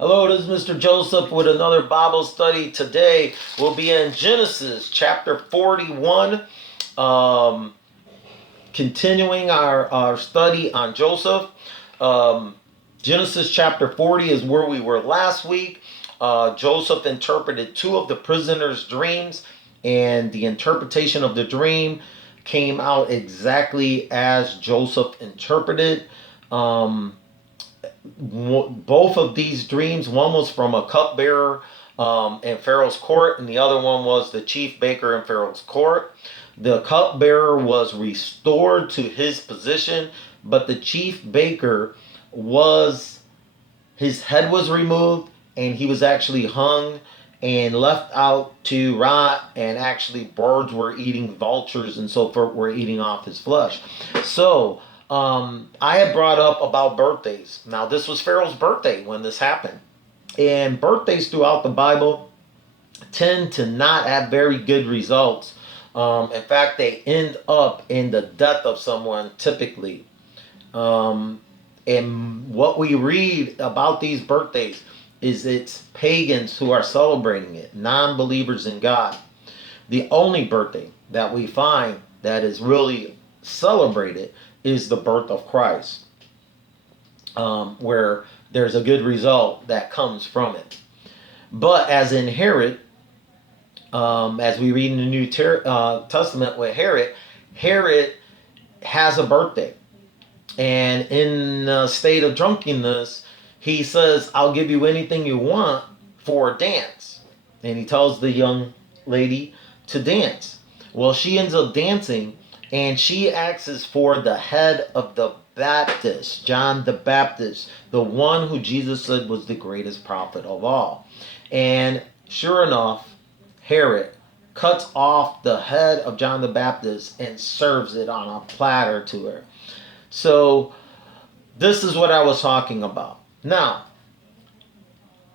Hello, this is Mr. Joseph with another Bible study. Today we'll be in Genesis chapter 41, um, continuing our study on Joseph. Genesis chapter 40 is where we were last week. Joseph interpreted two of the prisoners' dreams, and the interpretation of the dream came out exactly as Joseph interpreted. Um, Both of these dreams, one was from a cupbearer in Pharaoh's court, and the other one was the chief baker in Pharaoh's court. The cupbearer was restored to his position, but the chief baker was, his head was removed, and he was actually hung and left out to rot, and actually birds were eating, vultures and so forth were eating off his flesh. So I had brought up about birthdays. Now, this was Pharaoh's birthday when this happened. And birthdays throughout the Bible tend to not have very good results. In fact, they end up in the death of someone typically. And what we read about these birthdays is it's pagans who are celebrating it, non believers in God. The only birthday that we find that is really celebrated is the birth of Christ, where there's a good result that comes from it. But as in Herod, as we read in the New Testament with Herod, Herod has a birthday. And in a state of drunkenness, he says, I'll give you anything you want for a dance. And he tells the young lady to dance. Well, she ends up dancing, and she asks for the head of the Baptist, John the Baptist, the one who Jesus said was the greatest prophet of all. And sure enough, Herod cuts off the head of John the Baptist and serves it on a platter to her. So this is what I was talking about. Now,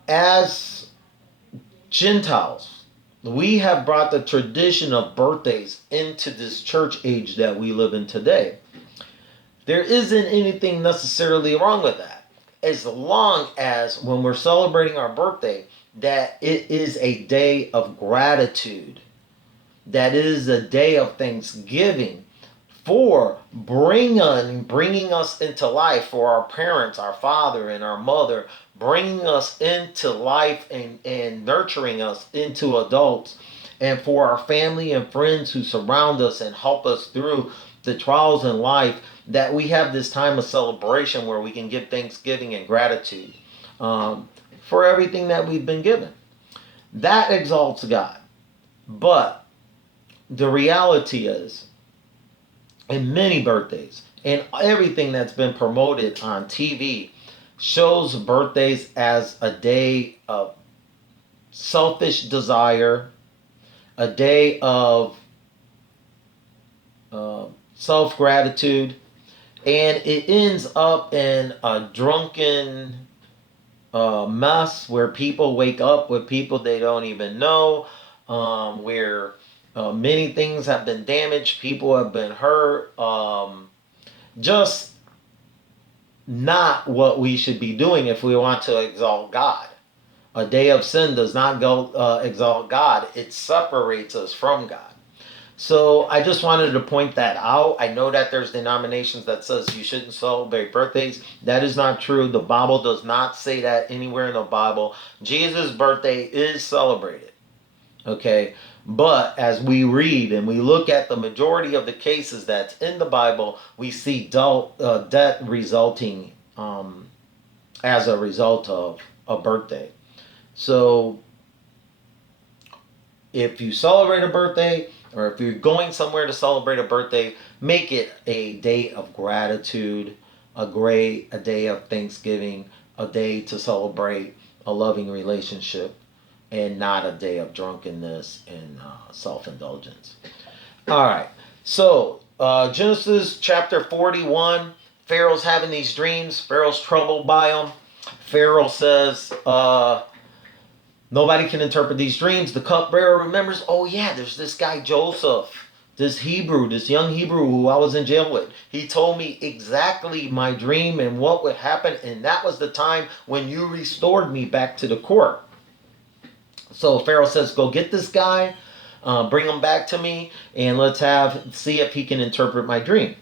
as Gentiles, we have brought the tradition of birthdays into this church age that we live in today. There isn't anything necessarily wrong with that, as long as when we're celebrating our birthday, that it is a day of gratitude, that it is a day of thanksgiving for bringing us into life, for our parents, our father and our mother, bringing us into life and nurturing us into adults, and for our family and friends who surround us and help us through the trials in life, that we have this time of celebration where we can give thanksgiving and gratitude for everything that we've been given. That exalts God. But the reality is, in many birthdays and everything that's been promoted on TV shows birthdays as a day of selfish desire, a day of self gratitude, and it ends up in a drunken mess where people wake up with people they don't even know, where many things have been damaged, people have been hurt. Just not what we should be doing if we want to exalt God. A day of sin does not go exalt God. It separates us from God. So I just wanted to point that out. I know that there's denominations that says you shouldn't celebrate birthdays. That is not true. The Bible does not say that anywhere in the Bible. Jesus' birthday is celebrated. Okay, but as we read and we look at the majority of the cases that's in the Bible, we see death resulting as a result of a birthday. So if you celebrate a birthday, or if you're going somewhere to celebrate a birthday, make it a day of gratitude, a day of thanksgiving, a day to celebrate a loving relationship, and not a day of drunkenness and self-indulgence. All right. So Genesis chapter 41, Pharaoh's having these dreams. Pharaoh's troubled by them. Pharaoh says, nobody can interpret these dreams. The cupbearer remembers, oh yeah, there's this guy Joseph this Hebrew, this young Hebrew who I was in jail with, he told me exactly my dream and what would happen. And that was the time when you restored me back to the court. So Pharaoh says, go get this guy, bring him back to me, and let's see if he can interpret my dream.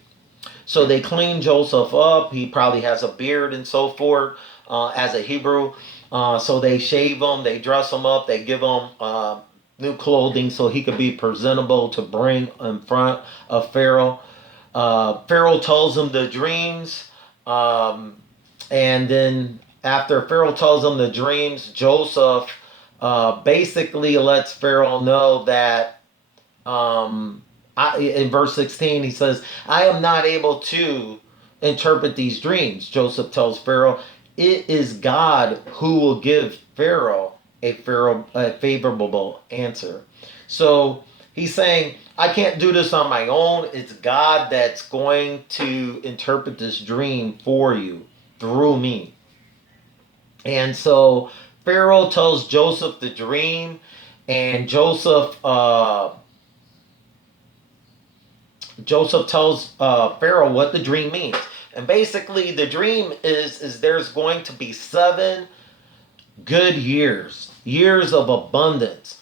So they clean Joseph up. He probably has a beard and so forth as a Hebrew. So they shave him, they dress him up, they give him new clothing so he could be presentable to bring in front of Pharaoh. Pharaoh tells him the dreams. And then after Pharaoh tells him the dreams, Joseph basically lets Pharaoh know that in verse 16, he says, I am not able to interpret these dreams. Joseph tells Pharaoh, it is God who will give Pharaoh a favorable answer. So he's saying, I can't do this on my own. It's God that's going to interpret this dream for you through me. And so Pharaoh tells Joseph the dream, and Joseph tells Pharaoh what the dream means. And basically the dream is there's going to be 7 good years of abundance,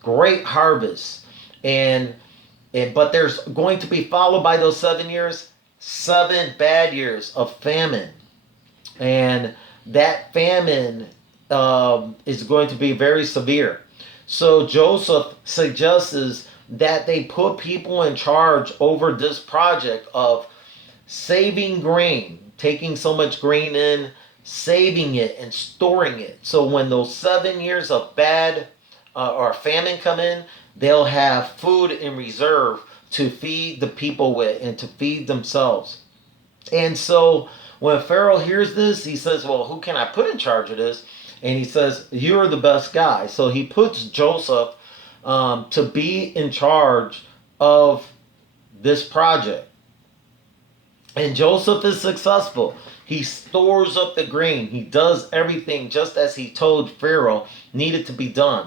great harvest, and but there's going to be followed by those 7 years 7 bad years of famine. And that famine is going to be very severe. So Joseph suggests that they put people in charge over this project of saving grain, taking so much grain in, saving it, and storing it. So when those 7 years of bad or famine come in, they'll have food in reserve to feed the people with and to feed themselves. And so when Pharaoh hears this, he says, well, who can I put in charge of this? And he says, you're the best guy. So he puts Joseph to be in charge of this project. And Joseph is successful. He stores up the grain. He does everything just as he told Pharaoh needed to be done.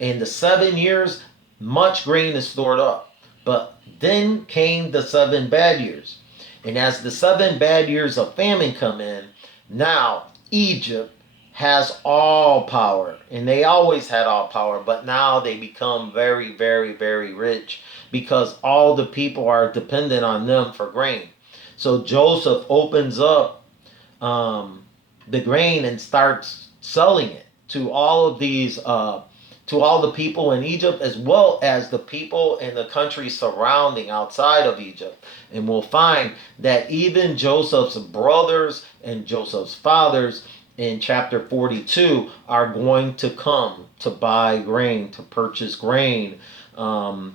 In the 7 years, much grain is stored up. But then came the 7 bad years. And as the 7 bad years of famine come in, now Egypt has all power. And they always had all power, but now they become very, very, very rich because all the people are dependent on them for grain. So Joseph opens up the grain and starts selling it to all of these to all the people in Egypt, as well as the people in the country surrounding outside of Egypt. And we'll find that even Joseph's brothers and Joseph's fathers in chapter 42 are going to come to buy grain, to purchase grain, to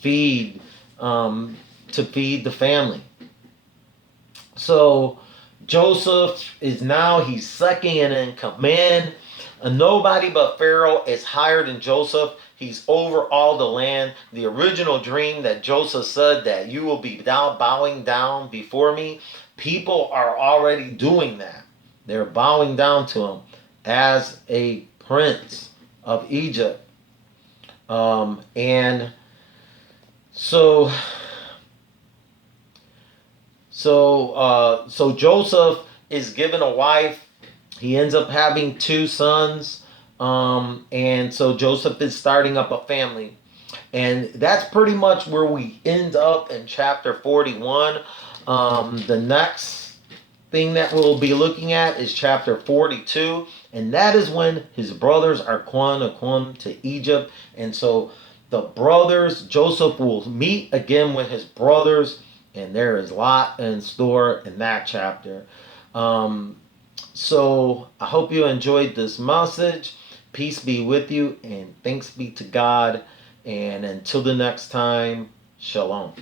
feed the family. So Joseph is now, he's second in command. Nobody but Pharaoh is higher than Joseph. He's over all the land. The original dream that Joseph said that you will be now bowing down before me, people are already doing that. They're bowing down to him as a prince of Egypt. And so Joseph is given a wife. He ends up having 2 sons. And so Joseph is starting up a family. And that's pretty much where we end up in chapter 41. The next thing that we'll be looking at is chapter 42. And that is when his brothers are come to Egypt. And so the brothers, Joseph will meet again with his brothers. And there is a lot in store in that chapter. So I hope you enjoyed this message. Peace be with you and thanks be to God. And until the next time, shalom.